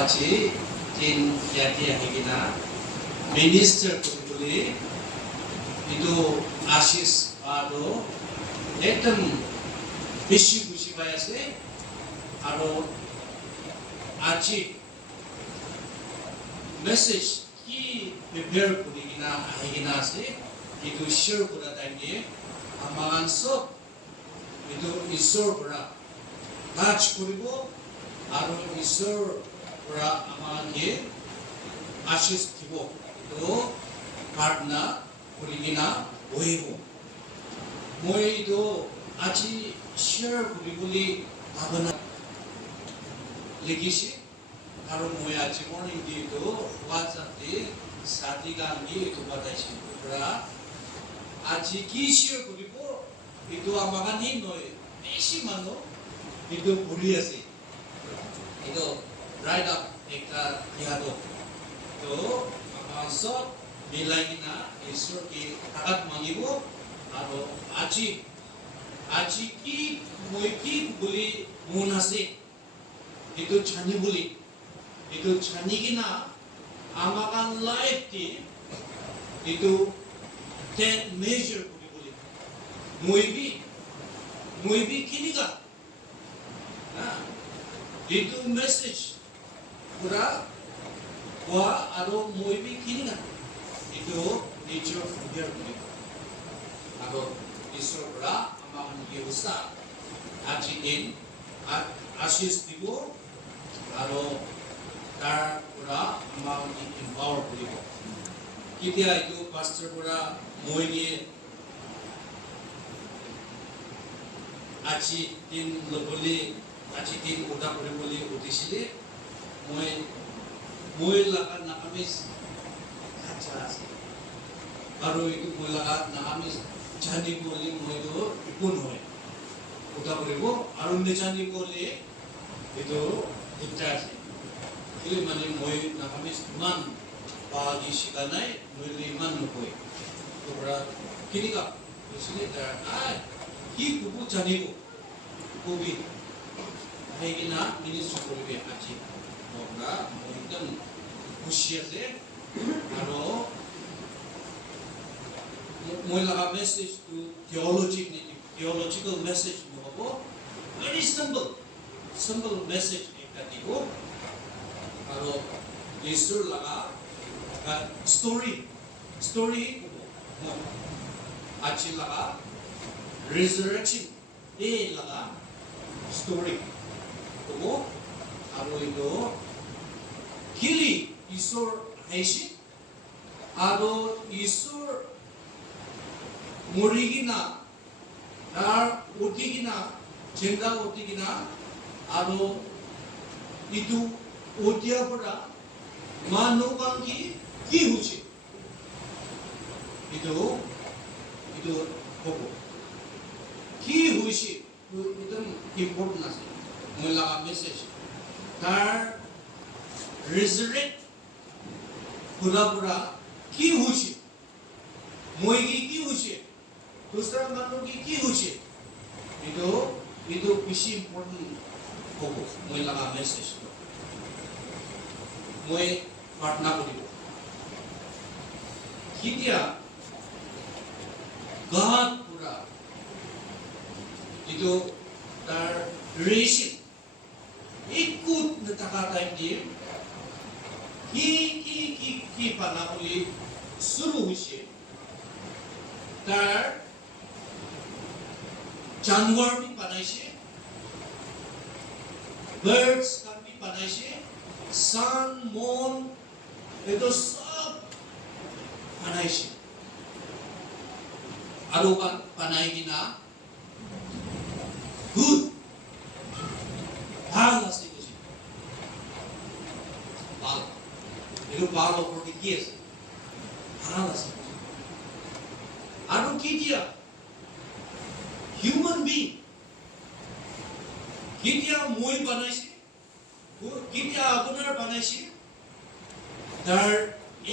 আছে তিন ইয়াতে আহি কিনা মিনিষ্টাৰ কৰিবলৈ এইটো আশিস আৰু একদম বেছি খুশি পাই আছে আৰু আজি মেছেজ কি প্ৰিপেয়াৰ কৰি কিনা আহি কিনা আছে এইটো শ্বেয়াৰ কৰা টাইমে আমাৰ চব এইটো ঈশ্বৰৰ পৰা টাচ কৰিব আৰু ঈশ্বৰৰ পৰা আমাকে আশীষ দিব এইটো প্ৰাৰ্থনা কৰি কিনা বহিব মই এইটো আজি শ্বেয়াৰ কৰিবলৈ ভাৱনা লিখিছে আৰু মই আজি মৰ্নিং এইটো হোৱাটছআপতে সাথীগানকে এইটো বতাইছে পৰা আজি কি শ্বেয়াৰ কৰিব এইটো আমাৰ কাৰণে নহয় বেছি মানুহ এইটো পঢ়ি আছে এইটো ৰাইট আপ একটা দিয়াটো তো আমাৰ চব মিলাই কিনা ঈশ্বৰকে তাকাত মাগিব আৰু আজি কি মই কি বুলি মন আছে এইটো জানি বুলি এইটো জানি কিনা আমাৰ লাইফটি এইটো টেক মেজাৰ কৰিবলৈ মই বি কেনেকা এইটো মেছেজ পুৰা কোৱা আৰু মই বি কেনেকা এইটো নিজৰ ফুডিয়াৰ কৰিব আৰু ঈশ্বৰৰ পৰা আমাক ব্যৱস্থা আজি দিন আশীষ দিব আৰু তাৰ পৰা আমাক এম্পাৱাৰ কৰিব কেতিয়া এইটো পাষ্টাৰ পৰা মই নিয়ে আজি দিন ল'বলৈ আজি দিন উদা কৰিবলৈ উঠিছিলে মই লগা নাকামিজ আচ্ছা আছে আৰু এইটো মই লগা নাকামিজ জানিবলৈ মইতো একো নহয় উদা কৰিব আৰু নেজানিবলৈ এইটো দিগদাৰ আছে মানে মই নাকামিজ ইমান বাগি শিকা নাই মই ইমান নকয় পৰা কেনেকা কৈছিলে কি ক'ব জানিব কবি আহি কিনা মিনিষ্টাৰ কৰিবি আজি পৰা মই একদম খুচি আছে আৰু মই লগা মেছেজটো theological message নহ'ব very simple message এটা দিব আৰু ঈশ্বৰ লগা story হ'ব আজি লগা resurrection day লগা story হ'ব আৰু এইটো কেলি ঈশ্বৰ আহিছে আৰু ঈশ্বৰ মৰি কিনা তাৰ উঠি কিনা জিন্দা উঠি কিনা আৰু এইটো উঠিয়াৰ পৰা মানুহ কি হৈছে এইটো হ'ব কি হৈছে একদম ইম্পৰ্টেণ্ট আছে মই লগা মেছেজ তাৰ ৰিজাৰেক্ট হোৱাৰ পৰা কি হৈছে মই কি হৈছে দুসৰা মানুহ কি হৈছে এইটো বেছি ইম্পৰ্টেণ্ট হ'ব মই লগা মেছেজ মই প্ৰাৰ্থনা কৰিব কেতিয়া God পুৰা এইটো তাৰ ৰিলেশ্যন একো নথকা টাইম দিয়ে কি পালা বুলি শুৰু হৈছে তাৰ जानवर भी बनाइছে birds का भी बनाइছে sun moon এইটো সব बनाइছে আৰু बनाই কিনা good ভাল আছে কৈছে ভাল এইটো ভাল ওপৰতে কি আছে ভাল আছে আৰু কি দিয়া human being কেতিয়া মই বনাইছে কেতিয়া আপোনাৰ বনাইছে তাৰ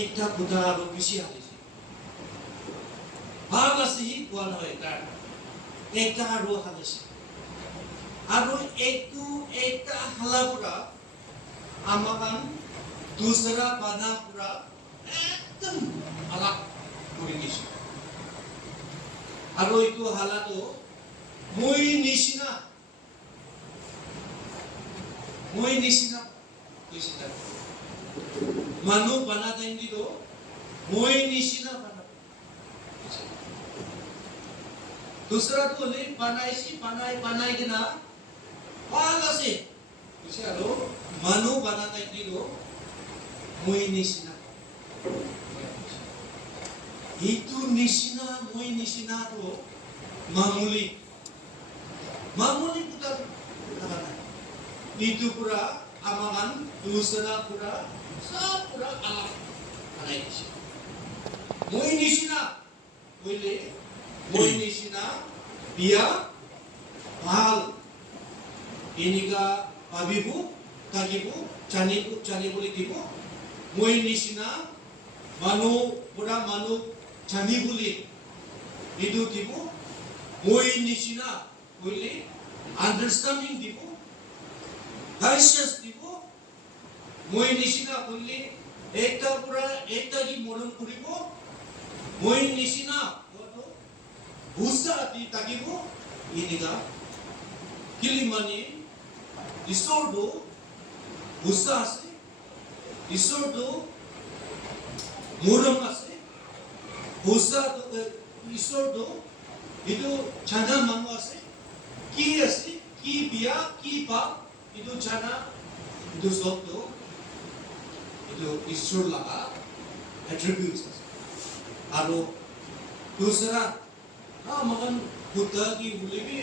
একটা কথা আৰু বেছি আহিছে ভাগ আছে কোৱা নহয় তাৰ একটা আৰু আহিছে আৰু এইটো একটা হালা পৰা আমাকান দুসৰা বানা পুৰা একদম আলাপ কৰে দিছে আৰু এইটো হালাটো মই নিচিনা কৈছে মানুহ বানা টাইম দিল মই নিচিনা বানা দুসরাটো হলে বানাই কিনা ভাল আছে কৈছে আৰু মানুহ বানা টাইম দিল মই নিচিনা itu moi nisina to mamuli putar kata itu pura amalan dusra pura sab pura alam anai moi nisina boile moi nisina dia hal iniga abibu kagibu chani boli dibo moi nisina manu pura manu chani boli itu dibo moi nisina boile understanding dibo gracious dibo moi nisina boile ekta pura ekta gi moron kuribo moi nisina boto busa di tagibo iniga kilimani isordo busa ase isordo moron ase busa to isordo itu chana manu ase ki biya ki pa itu chana itu sobdo itu ishor laga attributes aro dusra magan buddha ki boli bhi